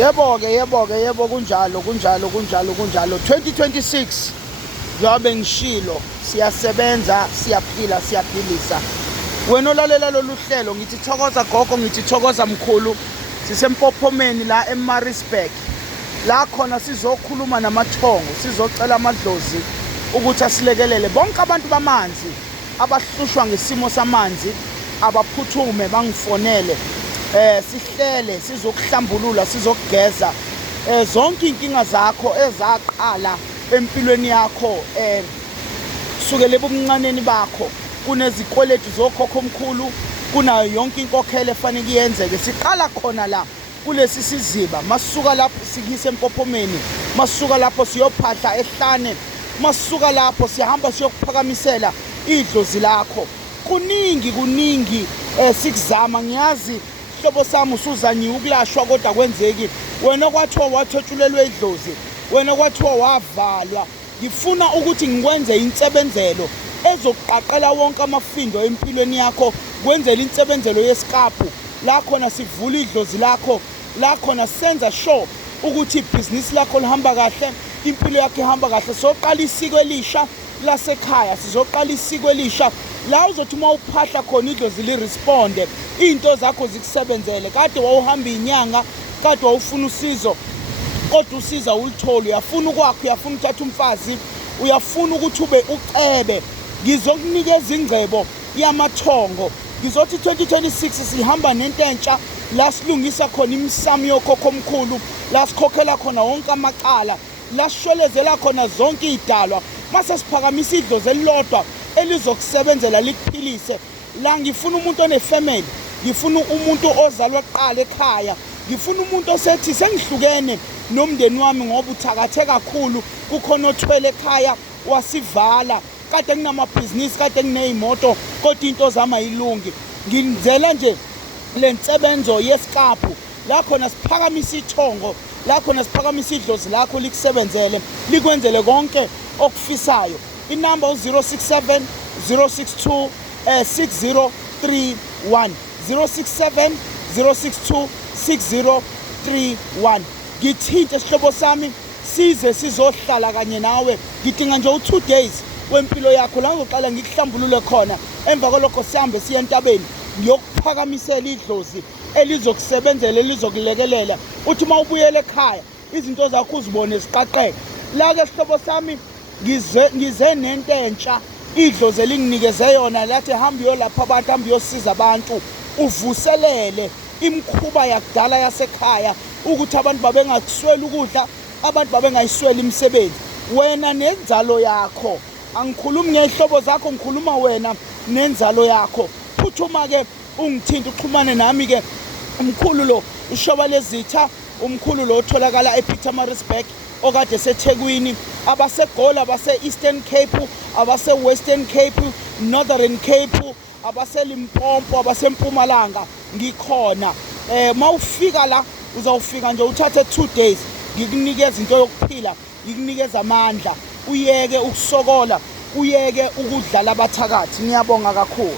Yebo kunjalo. 2026 njengoba ngishilo, siyasebenza, siyaphila, siyaphilisa. Wena olalela lolu hlelo ngithi thokoza gogo, ngithi thokoza mkhulu. Sisempophomeni la eMaritzburg. La khona sizokhuluma namathongo, sizocela amadlozi ukuthi asilekelele bonke abantu bamanzi abahlushwa ngesimo samanzi, abaphuthume bangifonele. Sihlele sizokuhlambulula, sizokugeza zonke inkinga zakho ezaqala empilweni yakho sukela ebumncaneni bakho. Kunezikweletu zokhokho omkhulu, kunayo yonke inkokhelo efanele iyenzeke. Siqala khona la kulesi siziba, masuka lapho sikise empophomeni, masuka lapho siyophahla ehlane, masuka lapho sihamba siyokuphakamisela idlozi lakho. Kuningi sikuzama. Ngiyazi hlobo sami usuzanyiwe ukulashwa kodwa kwenzeki. Wena kwathiwa wathotshulelwe idlozi, wena kwathiwa wavalwa. Ngifuna ukuthi ngikwenze insebenzelo ezoqaqela wonke amafindo empilweni yakho, kwenzela insebenzelo yesikaphu. La khona sivula idlozi lakho, la khona senza sure ukuthi ibhizinisi lakho lihamba kahle, impilo yakho ihamba kahle. Soqala isiko elisha lasekhaya, sizoqala isiko elisha la uzothi uma uphahla khona idlozi liresponde, into zakho zikusebenzele. Kade wawuhamba inyanga, kade wawufuna usizo kodwa usiza ulithole. Uyafuna ukwakho, uyafuna ukuthatha umfazi, uyafuna ukuthi ube ucebe. Ngizokunikeza ingcebo yamathongo. Ngizothi 2026 sihamba nento entsha la silungisa khona imisamo yokhokho omkhulu, la sikhokhela khona wonke amacala, la sishwelezela khona zonke idalwa. Mase siphakamisa idlozi elilodwa elizokusebenzela likuphilise. La ngifuna umuntu onefamily, ngifuna umuntu ozalwa kuqala ekhaya, ngifuna umuntu osethi sengihlukene nomndeni wami ngoba uthakathe kakhulu, kukhona othwele ekhaya wasivala. Kade nginamabhizinisi, kade ngineyimoto kodwa into zami ayilungi. Ngizela nje le nsebenzo yesikaphu la khona siphakamisa ithongo, la khona siphakamisa idlozi lakho likusebenzele, likwenzele konke okufisayo. Inamba u067 062 6031 067 062 6031. Ngithinte sihlobo sami size sizohlala kanye nawe. Ngidinga nje u2 days wempilo yakho la ngizoqala ngikuhlambulule khona. Emva kwalokho sihambe siye entabeni ngiyokuphakamisela idlozi elizokusebenzela, elizokulekelela. Uthi uma ubuyele ekhaya izinto zakho uzibone ziqaqeke. La ke sihlobo sami ngize nento entsha, idlozi elinginikeze yona lathi hamba uyolapha abantu, hamba uyosiza abantu, uvuselele imkhuba yakudala yasekhaya ukuthi abantu babengakuswela ukudla, abantu babengayiswela imisebenzi. Wena nenzalo yakho, angikhulumi ngehlobo zakho, ngikhuluma wena nenzalo yakho. Phuthuma ke ungithinta, uxhumane nami ke. Umkhulu lo ushoba lezitha, umkhulu lo otholakala ePietermaritzburg okade seThekwini, abaseGoli, abase-Eastern Cape, abase-Western Cape, Northern Cape, abase-Limpopo, abaseMpumalanga. Ngikhona. Mawufika la uzawufika nje uthathe 2 days, ngikunikeza into yokuphila, ngikunikeza amandla, uyeke ukusokola, uyeke ukudlala abathakathi. Ngiyabonga kakhulu.